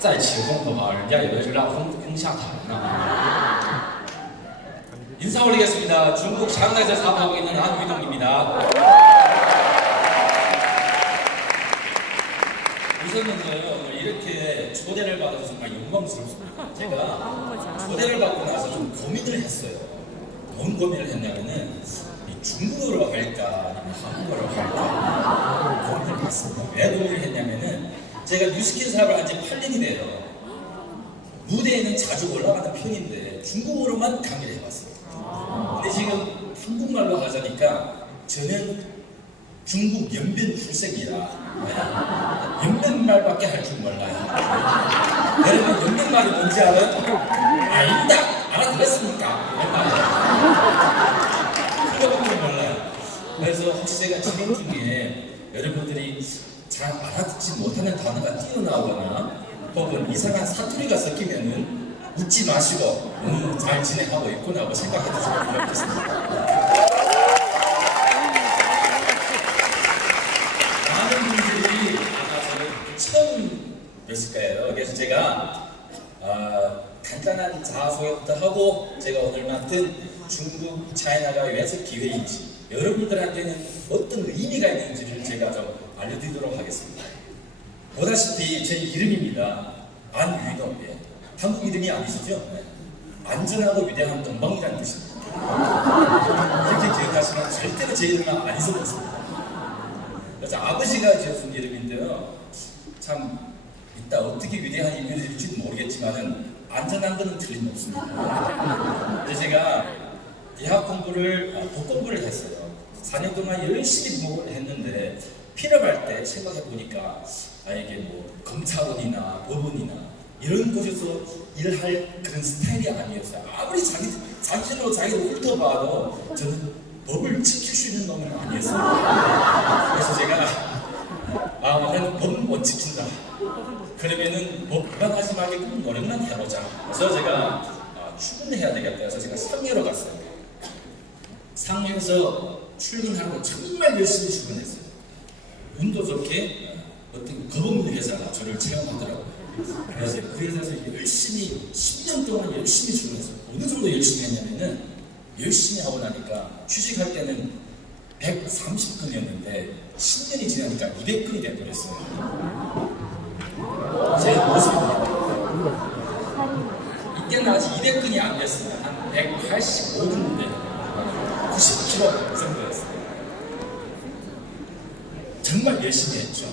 再起哄的话，人家以为是让轰下台呢。 인사 올리겠습니다. 중국 샹하이에서 사업하고 있는 안위동입니다. 우선은요, 이렇게 초대를 받아서 정말 영광스럽습니다. 제가 초대를 받고 나서 좀 고민을 했어요. 뭔 고민을 했냐면은 중국어로 할까 아니면 한국어로 할까 고민을 했습니다. 왜 고민을 했냐면은 제가 뉴스킨 사업을 한 지 8년이 돼요. 무대에는 자주 올라가는 편인데 중국어로만 강의를 해봤어요. 근데 지금 한국말로 하자니까 저는 중국 연변 출생이라 연변말밖에 할 줄 몰라요. 여러분 연변말이 뭔지 알아요? 아닙니다. 알아들었습니까? 그거밖에 몰라요. 그래서 혹시 제가 진행 중에 여러분들이 잘 알아듣지 못하는 단어가 튀어나오거나 혹은 이상한 사투리가 섞이면은 웃지 마시고 잘 진행하고 있구나 하고 생각해 주시면 고맙겠습니다. 많은 분들이 아마 저를 처음 뵀을 거예요. 그래서 제가 간단한 자아소개부터 하고 제가 오늘 맡은 중국 차이나가 왜서 기회인지 여러분들한테는 어떤 의미가 있는지를 제가 좀 알려드리도록 하겠습니다. 보다시피 제 이름입니다. 안위동. 한국 이름이 아니시죠? 네. 안전하고 위대한 동방이라는 뜻입니다. 이렇게 기억하시면 절대로 제 이름은 안 잊어먹습니다. 그래서 아버지가 지어준 이름인데요. 참 이따 어떻게 위대한 의미를 줄지는 모르겠지만은 안전한 것은 틀림없습니다. 그래서 제가 대학 공부를 복공부를 했어요. 4년 동안 열심히 공부를 했는데 필요할 때 생각해 보니까 이게 뭐 검찰원이나 법원이나 이런 곳에서 일할 그런 스타일이 아니었어요. 아무리 자신으로 자기를 훑어봐도 저는 법을 지킬 수 있는 놈은 아니었어요. 그래서 제가 나는 법은 못 지킨다. 그러면은 뭐 불안하지 말게끔 노력만 해보자. 그래서 제가 출근해야 되겠다 해서 제가 상해로 갔어요. 상해에서 출근하고 정말 열심히 출근했어요. 운도 좋게 어떤 거북이 회사가 저를 채용하더라고요. 그래서 그 회사에서 열심히 10년 동안 열심히 출근했어요. 어느 정도 열심히 했냐면은 열심히 하고 나니까 취직할 때는 130건이었는데 10년이 지나니까 200건이 돼버렸어요. 제 모습입니다. 이때는 아직 200건이 안 됐어요. 한 185건인데 90kg 정도였어요. 정말 열심히 했죠.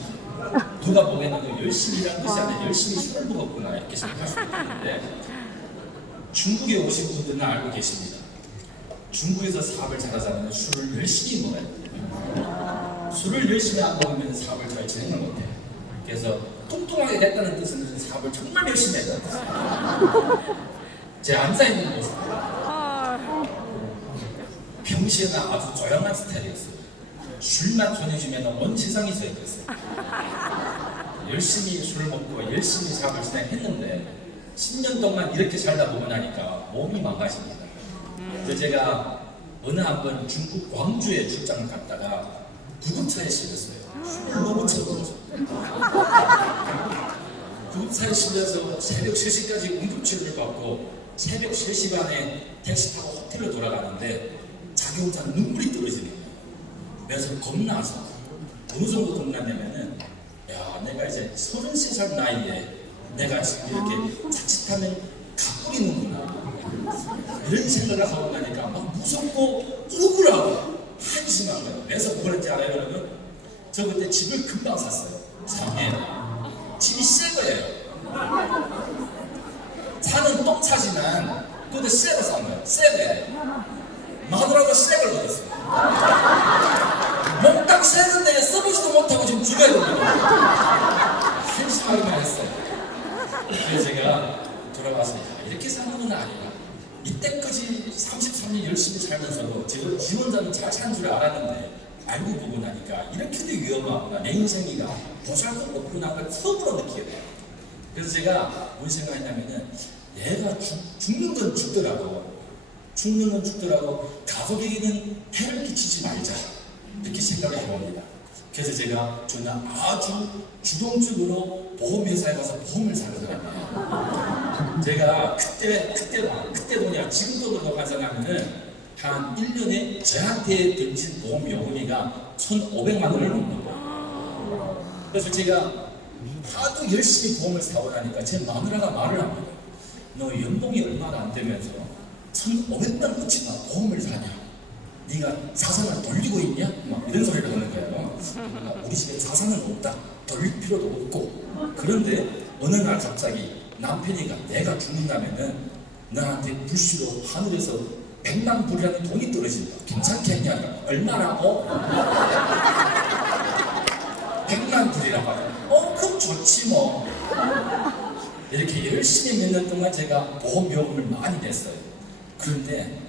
누가 보기에는 열심히 일한 것이 아니라 열심히 술을 먹었구나 이렇게 생각할 수도 있는데 중국에 오신 분들은 알고 계십니다. 중국에서 사업을 잘하자면 술을 열심히 먹어야 돼요. 술을 열심히 안 먹으면 사업을 잘 진행을 못해요. 그래서 뚱뚱하게 됐다는 뜻은 사업을 정말 열심히 했다는 뜻이에요. 제 앉아있는 모습 평시에는 아주 조용한 스타일이었어요. 술만 전해주면 온 세상이 저였어요. 열심히 술을 먹고 열심히 사업을 진행했는데 10년 동안 이렇게 살다 보고 나니까 몸이 망가집니다. 그래서 제가 어느 한번 중국 광주에 출장을 갔다가 구급차에 실렸어요. 술을 너무 쳐먹어서 구급차에 실려서 새벽 3시까지 응급치료를 받고 새벽 3시 반에 택시 타고 호텔로 돌아가는데 자기 혼자 눈물이 떨어지는 거예요. 그래서 겁나서 어느 정도 겁났냐면은 야 내가 이제 33살 나이에 내가 지금 이렇게 자칫하면 가꾸리는구나 이런 생각을 하고 나니까 막 무섭고 억울하고 한심한 거예요. 그래서 뭘 했지 알아요 여러분? 저 그때 집을 금방 샀어요. 상해에 집이 새 거예요. 차는 똥차지만 그것도 새거 산 거예요. 새 거예요. 마누라가 새 걸 얻었어요. 몽땅 새는데 써보지도 못하고 지금 죽어야 됩니다. 한심하기만 했어요. 그래서 제가 돌아와서 이렇게 사는 건 아니야. 이때까지 33년 열심히 살면서도 제가 지 혼자는 잘 사는 줄 알았는데 알고 보고 나니까 이렇게도 위험하구나. 내 인생이가 보잘것없구나 걸 처음으로 느끼게 돼요. 그래서 제가 뭔 생각했냐면은 얘가 죽는 건 죽더라도 죽는 건 죽더라도 가족에게는 해를 끼치지 말자 이렇게 생각을 해봅니다. 그래서 저는 아주 주동적으로 보험회사에 가서 보험을 사거든요. 제가 그때 돈이야. 지금도 그렇게 환산하면은 한 1년에 저한테 던진 보험 요금이가 1,500만 원을 넘는 거예요. 그래서 제가 하도 열심히 보험을 사고 나니까 제 마누라가 말을 합니다. 너 연봉이 얼마나 안 되면서 1,500만 원치나 보험을 사냐? 네가 자산을 돌리고 있냐? 막 이런 소리를 하는 거예요. 우리 집에 자산은 없다. 돌릴 필요도 없고. 그런데 어느 날 갑자기 남편이가 내가 죽는다면은 나한테 불시로 하늘에서 100만 불이라는 돈이 떨어진다. 괜찮겠냐? 얼마나? 100만 불이라고 하죠. 그럼 좋지 뭐. 이렇게 열심히 몇 년 동안 제가 보험요금을 많이 냈어요. 그런데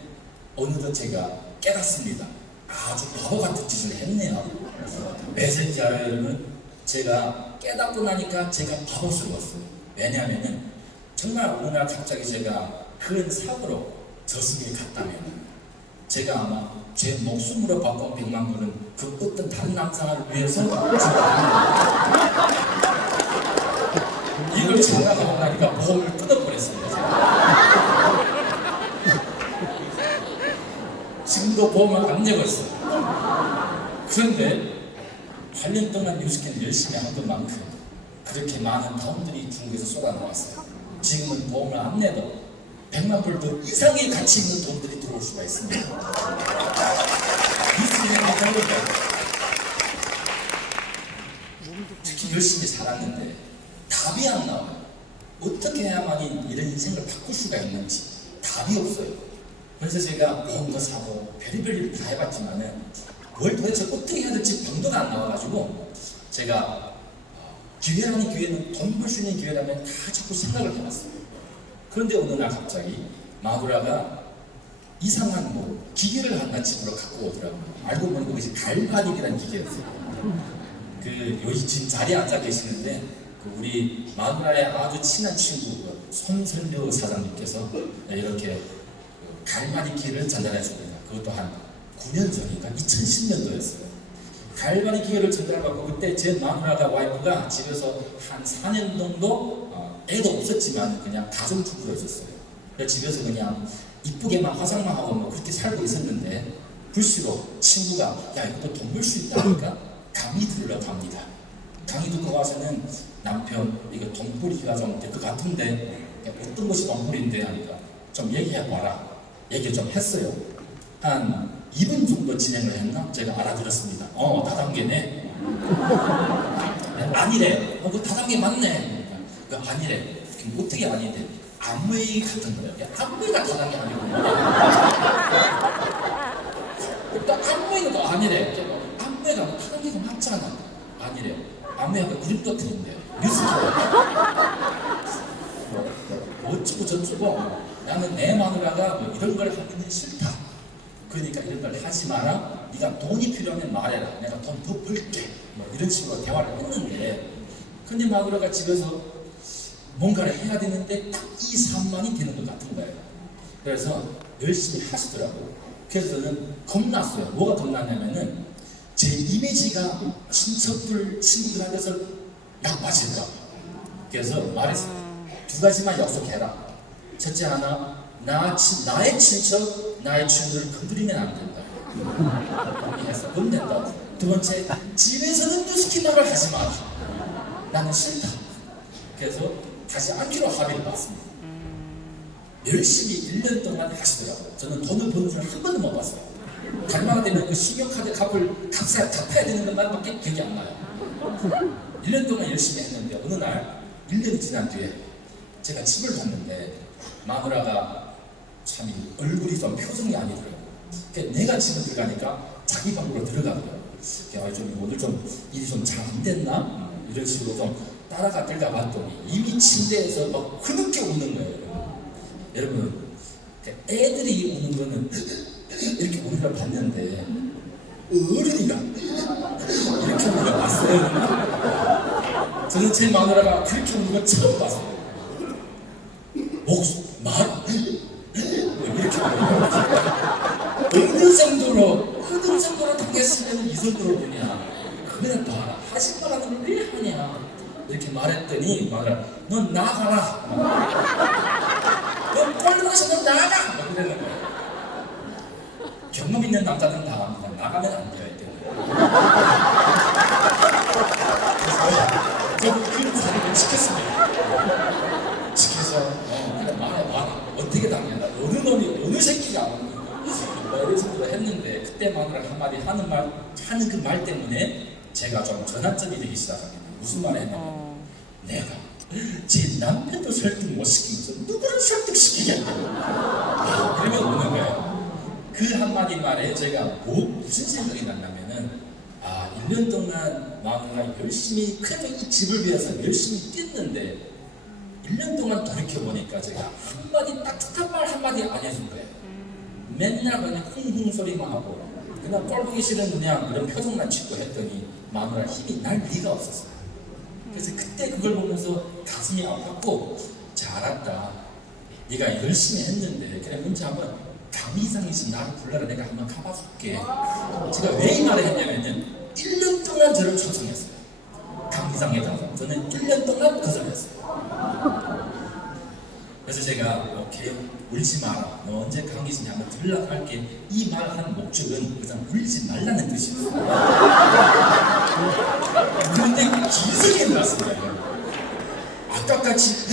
어느덧 제가 깨닫습니다. 아주 바보 같은 짓을 했네요. 왜인지 알아요, 여러분? 제가 깨닫고 나니까 제가 바보스러웠어요. 왜냐하면은 정말 어느 날 갑자기 제가 큰 사고로 저승에 갔다면 제가 아마 제 목숨으로 바꾼 100만 불은 그 어떤 다른 남자를 위해서 이걸 생각하고 나니까 보험을 끊어버렸습니다. 제가. 지금도 보험을 안 내고 있어요. 그런데 8년 동안 뉴스캔을 열심히 한 것만큼 그렇게 많은 돈들이 중국에서 쏟아나왔어요. 지금은 보험을 안 내도 100만 불 더 이상의 가치 있는 돈들이 들어올 수가 있습니다. 뉴스캔을 못한 거죠. 특히 열심히 살았는데 답이 안 나와요. 어떻게 해야만이 이런 인생을 바꿀 수가 있는지 답이 없어요. 그래서 제가 보험도 사고 별의별 일을 다 해봤지만은 뭘 도대체 어떻게 해야 될지 방도가 안 나와가지고 제가 기회라는 기회는 돈 벌 수 있는 기회라면 다 자꾸 생각을 해봤어요. 그런데 어느 날 갑자기 마누라가 이상한 기계를 하나 집으로 갖고 오더라고요. 알고 보니 그것이 갈바닉이라는 기계였어요. 여기 지금 자리에 앉아 계시는데 우리 마누라의 아주 친한 친구 손선료 사장님께서 이렇게 갈바닉기를 전달해 줍니다. 그것도 한 9년 전인가 2010년도였어요. 갈바닉기를 전달받고 그때 제 마누라가 와이프가 집에서 한 4년 정도 애도 없었지만 그냥 가정주부였었어요. 그래서 집에서 그냥 이쁘게만 화장만 하고 뭐 그렇게 살고 있었는데 불시로 친구가 야 이것도 돈 벌 수 있다 하니까 강의 들으러 갑니다. 강의 듣고 와서는 남편 이거 돈벌이가 좀 될 것 같은데 어떤 것이 돈벌인데 하니까 좀 얘기해봐라. 얘기 좀 했어요. 한 2분 정도 진행을 했나? 제가 알아들었습니다. 다단계네. 아니래. 그 다단계 맞네. 아니래. 어떻게 아닌데? 암웨이 같은 거예요. 암웨이가 다단계 아니고. 또 암웨이가 또 아니래. 암웨이가 다단계가 맞잖아. 아니래. 암웨이가 이름도 틀린대요. 뉴스키로. 어쩌고 저쩌고. 나는 내 마누라가 이런 걸 하기는 싫다. 그러니까 이런 걸 하지 마라. 네가 돈이 필요하면 말해라. 내가 돈 더 벌게. 이런 식으로 대화를 했는데 근데 마누라가 집에서 뭔가를 해야 되는데 딱 이 산만이 되는 것 같은 거예요. 그래서 열심히 하시더라고요. 그래서 저는 겁났어요. 뭐가 겁났냐면은 제 이미지가 친구들한테서 나빠질까. 그래서 말했어요. 2가지만 약속해라. 첫째 하나, 나의 친척, 나의 친구를 건드리면 안 된다. 해서 건넨다. 두 번째, 집에서는 뉴스키 말을 하지 마라. 나는 싫다. 그래서 다시 안기로 합의를 봤습니다. 열심히 1년 동안 하시더라고요. 저는 돈을 버는 줄 한 번도 못 봤어요. 달마가 되면 그 신용카드 갚아야 되는 것만밖에 기억이 안 나요. 1년 동안 열심히 했는데 어느 날 1년이 지난 뒤에 제가 집을 갔는데 마누라가 참 얼굴이 좀 표정이 아니더라고요. 그러니까 내가 집에 들어가니까 자기 방으로 들어가더라고요. 오늘 좀 일이 좀 잘 안 됐나? 이런 식으로 좀 따라가 들어가 봤더니 이미 침대에서 막 흐느껴 웃는 거예요. 여러분, 애들이 우는 거는 이렇게 우리가 봤는데 어른이가 이렇게 우는 거 봤어요? 저는 제 마누라가 그렇게 우는 거 처음 봤어요. 이렇게 어느 정도로 당했으면 이 정도로 그냥 가면 봐라. 하지 말라는 걸 왜 하냐. 이렇게 말했더니 마누라, 넌 나가라. 넌 꼴보고서 넌 나가. 뭐 그러는 거예요. 경험 있는 남자들은 다 압니다. 나가면 안 돼요. 그래서 저도 그 자리를 지켰습니다. 지켜서 말해 어떻게 당해라. 어느 놈이 어느 새끼가 안 오는 거야. 이런 식으로 했는데 그때 마누라 한마디 하는 그 말 때문에 제가 좀 전환점이 되기 시작합니다. 무슨 말을 했냐면 내가 제 남편도 설득 못 시키면서 누구를 설득시키겠냐. 그러면 오는 거예요. 그 한마디 말에 제가 무슨 생각이 났냐면은 1년 동안 마누라가 열심히 그래도 이 집을 위해서 열심히 뛰었는데 1년 동안 돌이켜보니까 제가 한마디 따뜻한 말 한마디 안 해준 거예요. 맨날 그냥 흥흥 소리만 하고 그냥 꼴보기 싫은 그냥 그런 표정만 짓고 했더니 마누라 힘이 날 리가 없었어요. 그래서 그때 그걸 보면서 가슴이 아팠고 잘했다. 네가 열심히 했는데 그래 문제 한번 강의상에서 나를 불러라. 내가 한번 가봐줄게. 제가 왜 이 말을 했냐면요 1년 동안 저를 초청했어요. 강의상에 가서 저는 1년 동안 거절했어요. 그래서 제가 오케이 울지 마라. 너 언제 강의실에 한번 들락할게. 이 말 한 목적은 그냥 울지 말라는 뜻이었어요. 그런데 기색이 났습니다. 아까같이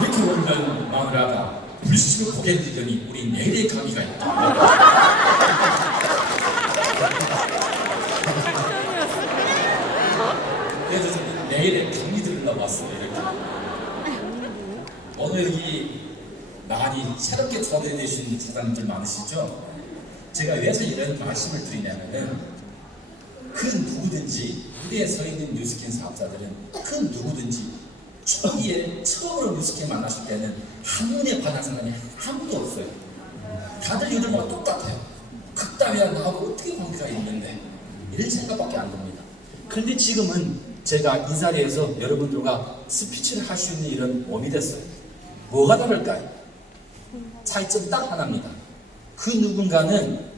이렇게 울던 마누라가 불쑥 고개 들더니 우리 내일의 강의가 있다. 그래서 저는 내일의 강의 들으려고 왔어요. 이렇게. 오늘 여기 많이 새롭게 초대되신 사장님들 많으시죠? 제가 왜 이런 말씀을 드리냐면은 그 누구든지 무대에 서 있는 뉴스킨 사업자들은 그 누구든지 초기에 처음으로 뉴스킨 만났을 때는 한눈에 반한 사람이 아무도 없어요. 다들 이름하고 똑같아요. 극다위야 나하고 어떻게 관계가 있는데 이런 생각밖에 안 듭니다. 그런데 지금은 제가 이 자리에서 여러분들과 스피치를 할 수 있는 이런 몸이 됐어요. 뭐가 다를까요? 차이점 딱 하나입니다. 그 누군가는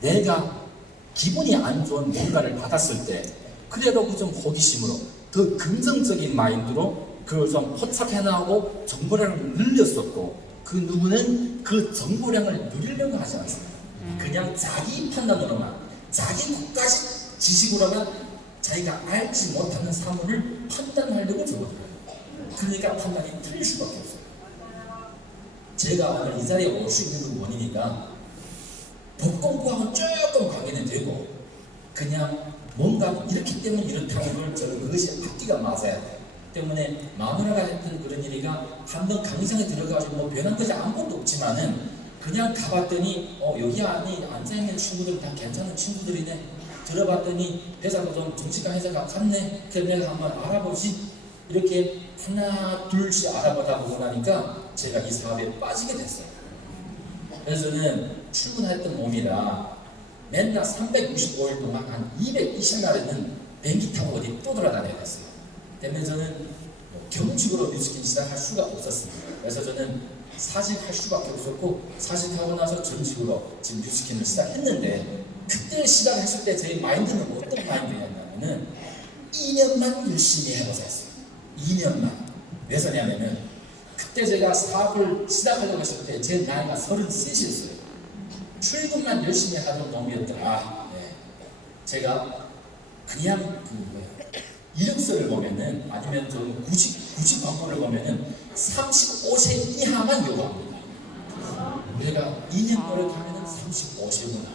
내가 기분이 안 좋은 뭔가를 받았을 때 그래도 그 좀 호기심으로 더 긍정적인 마인드로 그걸 좀 포착해나가고 정보량을 늘렸었고 그 누구는 그 정보량을 누리려고 하지 않습니다. 그냥 자기 판단으로만 자기 것까지 지식으로만 자기가 알지 못하는 사물을 판단하려고 적어줘요. 그러니까 판단이 틀릴 수밖에 없어요. 제가 오늘 이 자리에 올 수 있는 그 원인이가 법 공부하고 조금 관계는 되고 그냥 뭔가 이렇기 때문에 이렇다는 걸 저는 그것이 앞뒤가 맞아야 돼요. 때문에 마누라가 했던 그런 일이가 한번 강의장에 들어가서 뭐 변한 것이 아무것도 없지만은 그냥 가봤더니 여기 안에 앉아있는 친구들은 다 괜찮은 친구들이네. 들어봤더니 회사가 좀 정치가 회사가 같네. 그래서 내가 한번 알아보지. 이렇게 하나 둘씩 알아보다 보고 나니까 제가 이 사업에 빠지게 됐어요. 그래서 저는 출근했던 몸이라 맨날 365일 동안 한 220날에는 비행기 타고 어디 또 돌아다녀야 됐어요. 때문에 저는 경직으로 뉴스킨 시작할 수가 없었습니다. 그래서 저는 사직할 수밖에 없었고 사직하고 나서 전직으로 지금 뉴스킨을 시작했는데 그때 시작했을 때 제 마인드는 어떤 마인드였냐면은 2년만 열심히 해보자 했어요. 2년만. 왜 그러냐면은 그때 제가 사업을 시작하려고 했을 때 제 나이가 33이었어요. 출근만 열심히 하던 놈이었더라. 네. 제가 그냥 이력서를 보면은 아니면 좀 구직 광고를 보면은 35세 이하만 요구합니다. 우리가 2년 노력하면은 35세구나.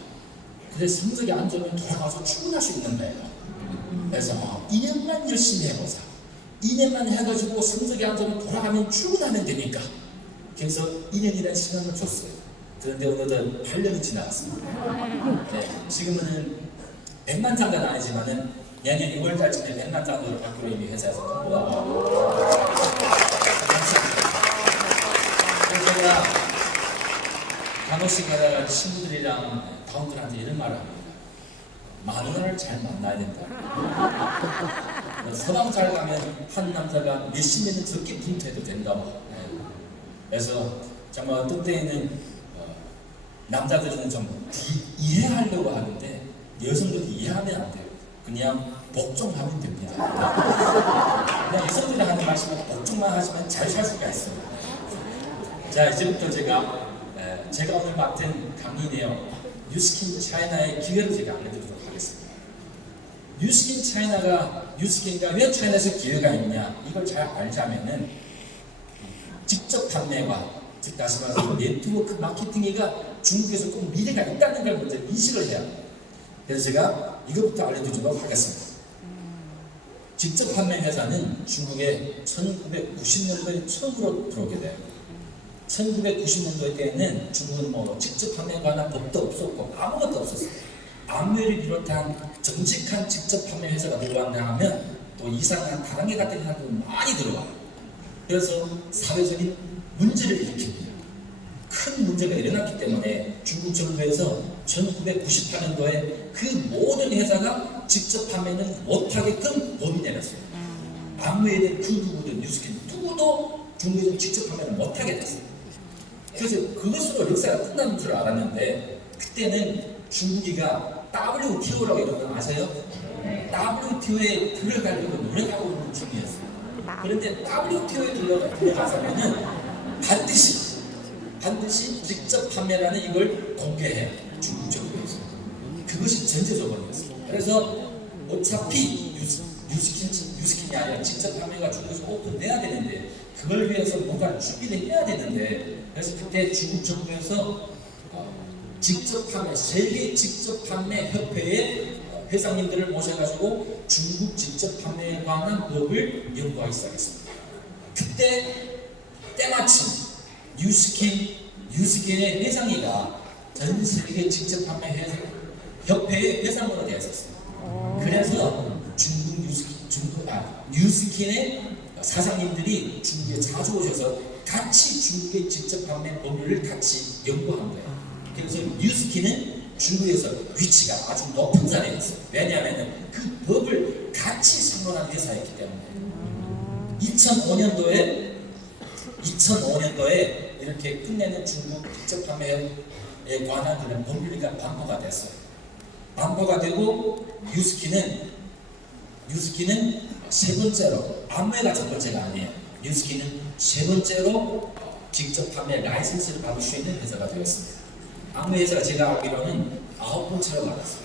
그래서 성적이 안 좋으면 돌아가서 출근할 수 있는 거예요. 그래서 2년만 열심히 해보자. 2년만 해가지고 성적이 안 좋으면 돌아가면 출근하면 되니까. 그래서 2년이라는 시간을 줬어요. 그런데 어느덧 8년이 지나갔습니다. 네, 지금은 100만 장은 아니지만은 내년 2월달쯤에 100만 장으로 받기로 이미 회사에서 통보가 나오고. 그래서 제가 간혹씩 가다가 친구들이랑 다운들한테 이런 말을 합니다. 마누라를 잘 만나야 된다. 서방 잘 가면 한 남자가 몇십 년은 적게 분투해도 된다고. 네. 그래서 정말 어떤 때에는 남자들은 좀 이해하려고 하는데 여성들이 이해하면 안 돼요. 그냥 복종하면 됩니다. 그냥 여성들이 하는 말씀은 복종만 하시면 잘 살 수가 있습니다. 자, 이제부터 제가 오늘 맡은 강의네요. 뉴스킨 차이나의 기회를 제가 알려드리도록 하겠습니다. 뉴스킨 차이나가, 뉴스킨과 왜 차이나에서 기회가 있냐, 이걸 잘 알자면은 직접 판매와, 즉 다시 말해서 네트워크 마케팅이가 중국에서 꼭 미래가 있다는 걸 먼저 인식을 해야 합니다. 그래서 제가 이것부터 알려드리도록 하겠습니다. 직접 판매 회사는 중국에 1990년도에 처음으로 들어오게 돼요. 1990년도 때에는 중국은 직접 판매에 관한 법도 없었고 아무것도 없었어요. 암웨이를 비롯한 정직한 직접 판매 회사가 들어왔냐 하면 또 이상한 다단계 같은 회사들이 많이 들어와요. 그래서 사회적인 문제를 일으킵니다. 큰 문제가 일어났기 때문에 중국 정부에서 1998년도에 그 모든 회사가 직접 판매는 못하게끔 법이 내렸어요. 암웨이든 그 누구든 뉴스킨 누구도 중국에서 직접 판매를 못하게 됐어요. 그래서 그것으로 역사가 끝나는 줄 알았는데, 그때는 중국이가 WTO라고 이런 거 아세요? WTO에 들어가려고 노력하고 있는 중이었어요. 그런데 WTO에 들어가서면은 반드시 직접 판매라는 이걸 공개해, 중국 정부에서. 그것이 전제 조건이었어요. 그래서 어차피 뉴스킨이 아니라 직접 판매가 중국에서 오픈돼야 되는데, 그걸 위해서 뭔가 준비를 해야 되는데, 그래서 그때 중국 정부에서 직접 판매, 세계 직접 판매 협회의 회장님들을 모셔가지고 중국 직접 판매에 관한 법을 연구하기 시작했습니다. 그때 때마침 뉴스킨의 회장이가 전 세계 직접 판매 협회의 회장으로 되어 있었어요. 그래서 뉴스킨의 사장님들이 중국에 자주 오셔서 같이 중국의 직접 판매 법률을 같이 연구한 거예요. 그래서 뉴스킨은 중국에서 위치가 아주 높은 자리에 있어요. 왜냐하면 그 법을 같이 선언한 회사였기 때문에. 2005년도에 이렇게 끝내는 중국 직접 판매에 관한 그런 법률이 반포가 됐어요. 반포가 되고 뉴스킨은 세 번째로, 암웨이가 첫 번째가 아니에요. 뉴스킨은 세 번째로 직접 판매 라이선스를 받을 수 있는 회사가 되었습니다. 암웨이 회사가 제가 알기로는 9번째로 받았어요.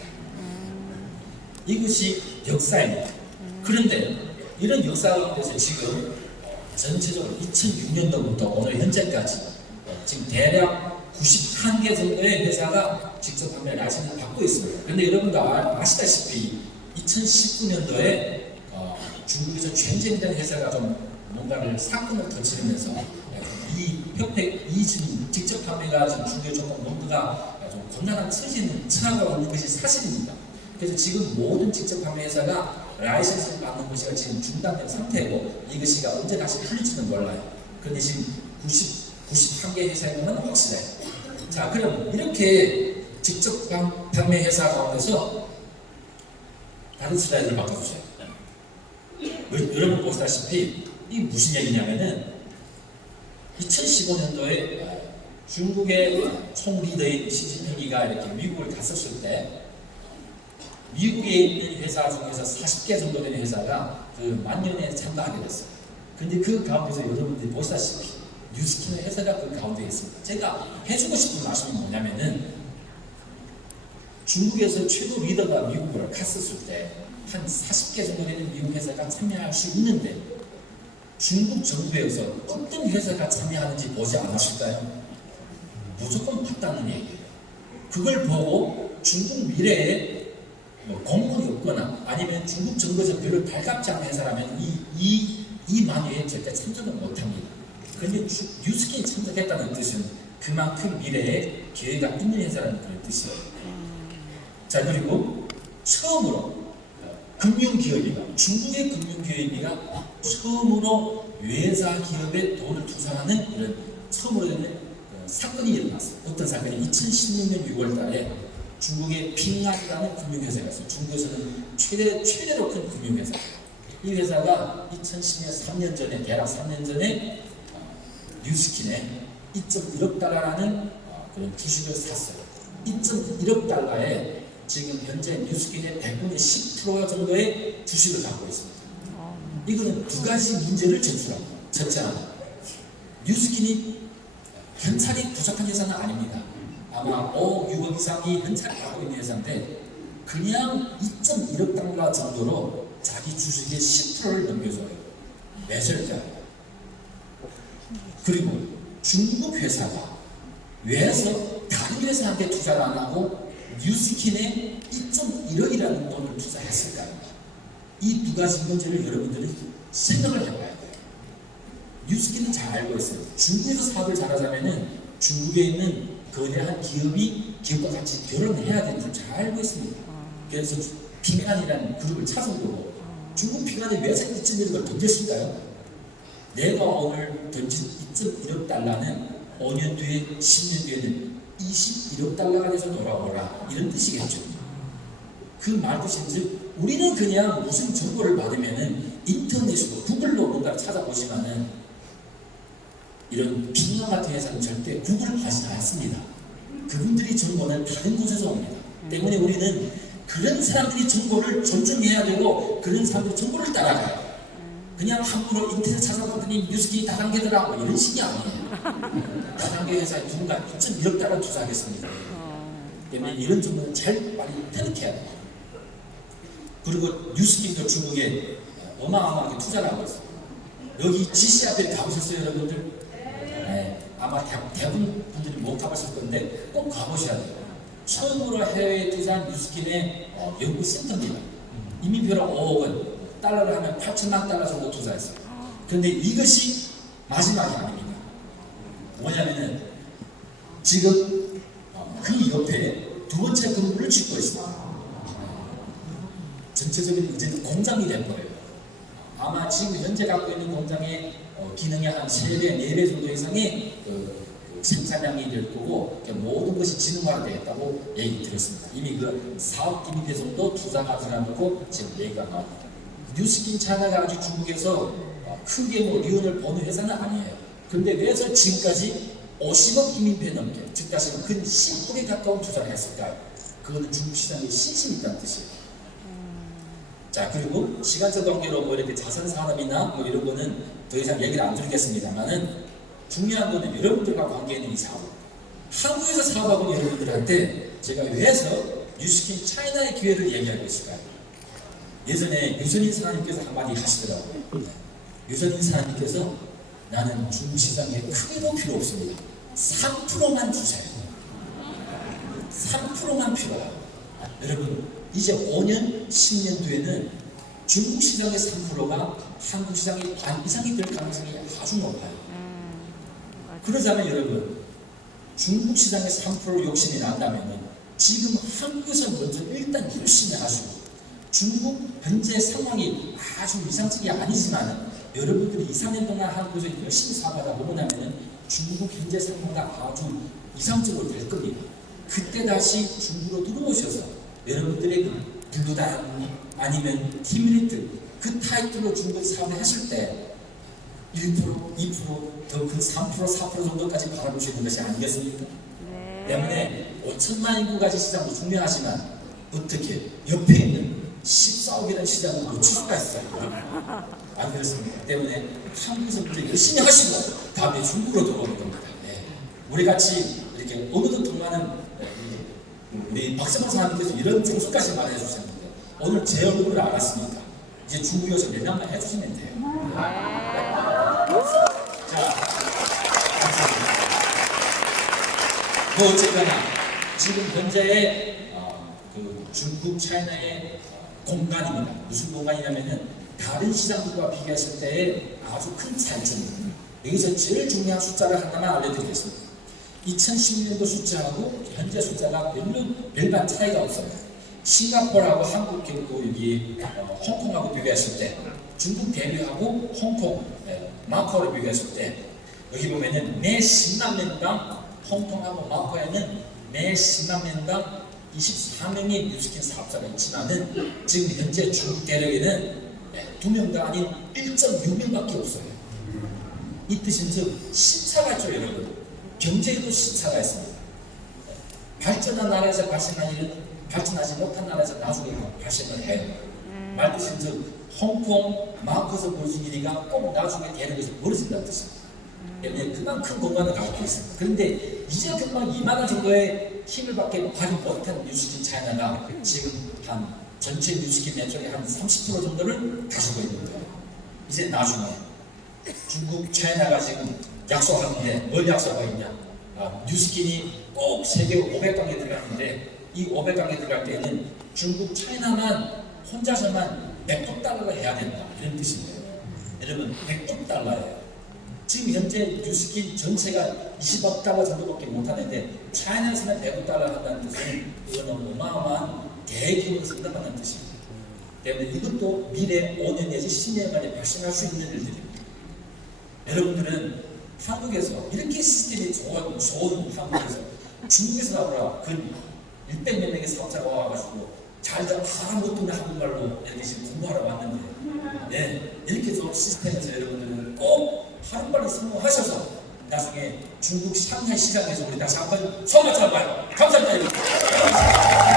이것이 역사입니다. 그런데 이런 역사 가운데서 지금 전체적으로 2006년도부터 오늘 현재까지 지금 대략 91개 정도의 회사가 직접 판매 라이선스를 받고 있습니다. 그런데 여러분도 아시다시피 2019년도에 중국에서 전쟁된 회사가 좀 뭔가를 사건을 터치면서 이 협회 직접 판매가 지금 중국에 조금 뭔가가 좀 곤란한 처지가 있는 것이 사실입니다. 그래서 지금 모든 직접 판매 회사가 라이선스를 받는 것이 지금 중단된 상태고, 이것이 언제 다시 풀릴지는 몰라요. 그런데 지금 91개 회사인 건 확실해요. 자, 그럼 이렇게 직접 판매 회사 가운데서 다른 슬라이드를 바꿔주세요. 여러분 보시다시피 이게 무슨 얘기냐면은 2015년도에 중국의 총 리더인 시진핑이가 이렇게 미국을 갔었을 때 미국에 있는 회사 중에서 40개 정도 되는 회사가 그 만년에 참가하게 됐어요. 근데 그 가운데서 여러분들이 보시다시피 뉴스킨의 회사가 그 가운데 있습니다. 제가 해주고 싶은 말씀이 뭐냐면은 중국에서 최고 리더가 미국을 갔었을 때 한 40개 정도 되는 미국 회사가 참여할 수 있는데 중국 정부에서 어떤 회사가 참여하는지 보지 않았을까요? 무조건 봤다는 얘기예요. 그걸 보고 중국 미래에 공무원이 없거나 아니면 중국 정부에서 별로 달갑지 않은 회사라면 이 만회에 절대 참석을 못합니다. 그런데 뉴스킨이 참석했다는 뜻은 그만큼 미래에 기회가 있는 회사라는 그런 뜻이에요. 자, 그리고 처음으로 중국의 금융기업이가 처음으로 외사 기업에 돈을 투자하는 이런 처음으로 되는 사건이 일어났어요. 어떤 사건이 2016년 6월 달에 중국의 핑안이라는 금융회사가 있어요. 중국에서는 최대로 큰 금융회사. 이 회사가 2010년 3년 전에, 대략 3년 전에 뉴스킨에 2.1억 달러라는 그런 주식을 샀어요. 2.1억 달러에 지금 현재 뉴스킨의 100분의 10% 정도의 주식을 갖고 있습니다. 이거는 두 가지 문제를 제출합니다. 첫째는 뉴스킨이 현찰이 부족한 회사는 아닙니다. 아마 5억, 6억 이상이 현찰을 갖고 있는 회사인데 그냥 2.1억 달러 정도로 자기 주식의 10%를 넘겨줘요. 매설가요. 그리고 중국 회사가 왜서 다른 회사한테 투자를 안 하고 뉴스킨에 2.1억이라는 돈을 투자했을까요? 이 두 가지 문제를 여러분들이 생각을 해봐야 돼요. 뉴스킨은 잘 알고 있어요. 중국에서 사업을 잘하자면은 중국에 있는 거대한 기업과 같이 결혼을 해야 되는 줄 잘 알고 있습니다. 그래서 핑안이라는 그룹을 찾아보고 중국 핑안이 왜 2.1억을 던졌을까요? 내가 오늘 던진 2.1억 달러는 5년 뒤에 10년 뒤에는 21억 달러가 돼서 돌아오라 이런 뜻이겠죠. 그 말 뜻인즉 우리는 그냥 무슨 정보를 받으면은 인터넷으로 구글로 뭔가를 찾아보지만은 이런 핑안 같은 회사는 절대 구글을 하지 않습니다. 그분들이 정보는 다른 곳에서 옵니다. 때문에 우리는 그런 사람들이 정보를 존중해야 되고 그런 사람들이 정보를 따라가요. 그냥 함부로 인터넷 찾아봤더니 뉴스킨이 다단계더라고 이런 식이 아니에요. 다단계 회사에 누군가 2.1억 달러 투자하겠습니다. 때문에 이런 정보는 잘 빨리 터득해야 돼요. 그리고 뉴스킨도 중국에 어마어마하게 투자를 하고 있어요. 여기 GC 앞에 가보셨어요 여러분들? 네, 아마 대부분 분들이 못 가봤을 건데 꼭 가보셔야 돼요. 처음으로 해외에 투자한 뉴스킨의 연구센터입니다. 이민표로 5억 원, 달러를 하면 8천만 달러 정도 투자했어요. 그런데 이것이 마지막이 아닙니다. 뭐냐면은 지금 그 옆에 두 번째 건물을 짓고 있습니다. 전체적인 이제는 공장이 된 거예요. 아마 지금 현재 갖고 있는 공장의 기능의 한 3배, 4배 정도 이상의 생산량이 될 거고 모든 것이 지능화가 되겠다고 얘기 들었습니다. 이미 그 사업 기밀 정도 투자가 들어가고 지금 얘기가 나옵니다. 뉴스킨 차이나가 아직 중국에서 크게 리온을 버는 회사는 아니에요. 그런데 왜서 지금까지 50억 이민배 넘게, 즉 다시 근 10억에 가까운 투자를 했을까요? 그거는 중국 시장에 신심이 있다는 뜻이에요. 자, 그리고 시간적 관계로 뭐 이렇게 자산 산업이나 뭐 이런 거는 더 이상 얘기를 안 드리겠습니다만은 중요한 거는 여러분들과 관계 있는 이 사업. 한국에서 사업하고 있는 여러분들한테 제가 왜서 뉴스킨 차이나의 기회를 얘기하고 있을까요? 예전에 유선인 사장님께서 한마디 하시더라고요. 유선인 사장님께서 나는 중국 시장에 크게도 필요 없습니다. 3%만 주세요. 3%만 필요해요. 여러분, 이제 5년, 10년 뒤에는 중국 시장의 3%가 한국 시장의 반 이상이 될 가능성이 아주 높아요. 그러자면 여러분, 중국 시장의 3% 욕심이 난다면 지금 한국에서 먼저 일단 열심히 하시고 중국 현재 상황이 아주 이상적이 아니지만 여러분들이 2, 3년 동안 한국에서 열심히 사업하다 보고 나면 중국 현재 상황가 아주 이상적으로 될 겁니다. 그때 다시 중국으로 들어오셔서 여러분들의 그 블루단 아니면 티미리트 그 타이틀로 중국 사업을 했을 때 1%, 2%, 더 그 3%, 4% 정도까지 바라보시는 것이 아니겠습니까? 네. 때문에 5천만 인구 가진 시장도 중요하지만 어떻게 옆에 있는 14억이라는 시장을 놓칠 수가 있어요. 안 그렇습니까? 때문에 한국에서 문제 열심히 하시고 다음에 중국으로 돌아올 겁니다. 네. 우리 같이 이렇게 어느덧 통하는 우리 박정원 사장님께서 이런 정수까지 말해 주셨는데 오늘 제 얼굴을 알았으니까 이제 중국에서 매장만 해주시면 돼요. 자, 감사합니다. 뭐 어쨌거나 지금 현재의 그 중국 차이나의 공간입니다. 무슨 공간이냐면은 다른 시장들과 비교했을 때의 아주 큰 차이점입니다. 여기서 제일 중요한 숫자를 하나만 알려드리겠습니다. 2016년도 숫자하고 현재 숫자가 별반 차이가 없어요. 싱가포르하고 한국 그리고 여기 홍콩하고 비교했을 때 중국 대륙하고 홍콩, 마카오를 비교했을 때 여기 보면은 매 10만 명당 홍콩하고 마카오에는 매 10만 명당 24명의 뉴스킨 사업자가 있지만은 지금 현재 중국 대륙에는 2명도 아닌 1.6명밖에 없어요. 이 뜻은 즉 시차가 있죠 여러분. 경제에도 시차가 있습니다. 발전한 나라에서 발생한 일은 발전하지 못한 나라에서 나중에 발생을 해요. 말뜻이 홍콩, 마커스 볼지기리가 꼭 나중에 되는 것이 멀어진다는 뜻입니다. 때문에 그만큼 공간을 갖고 있습니다. 그런데 이제 금방 2만 원 정도의 힘을 밖에 발휘 못한 뉴스킨 차이나가 지금 한 전체 뉴스킨 매출의 한 30% 정도를 가지고 있는 거예요. 이제 나중에 중국 차이나가 지금 약속하는데 뭘 약속하고 있냐? 뉴스킨이 꼭 세계 500강에 들어가는데 이 500강에 들어갈 때는 중국 차이나만 혼자서만 100억 달러를 해야 된다 이런 뜻입니다. 여러분 100억 달러예요. 지금 현재 뉴스킨 전체가 20억 달러 정도밖에 못하는데 차이나에서는 100억 달러 한다는 뜻은 이거는 어마어마한 대규모 상담하는 뜻입니다. 때문에 이것도 미래 5년 내지 10년 만에 발생할 수 있는 일들입니다. 여러분들은 한국에서 이렇게 시스템이 좋은 한국에서 중국에서 나오라 근 600몇 명의 사업자가 와가지고 잘들 아무것도 한국말로 이렇게 지금 공부하러 왔는데 네, 이렇게 좋은 시스템에서 여러분들은 꼭 하루빨리 성공하셔서 나중에 중국 상하이 시장에서 우리 다시 한번 손 맞춰봐요. 감사합니다.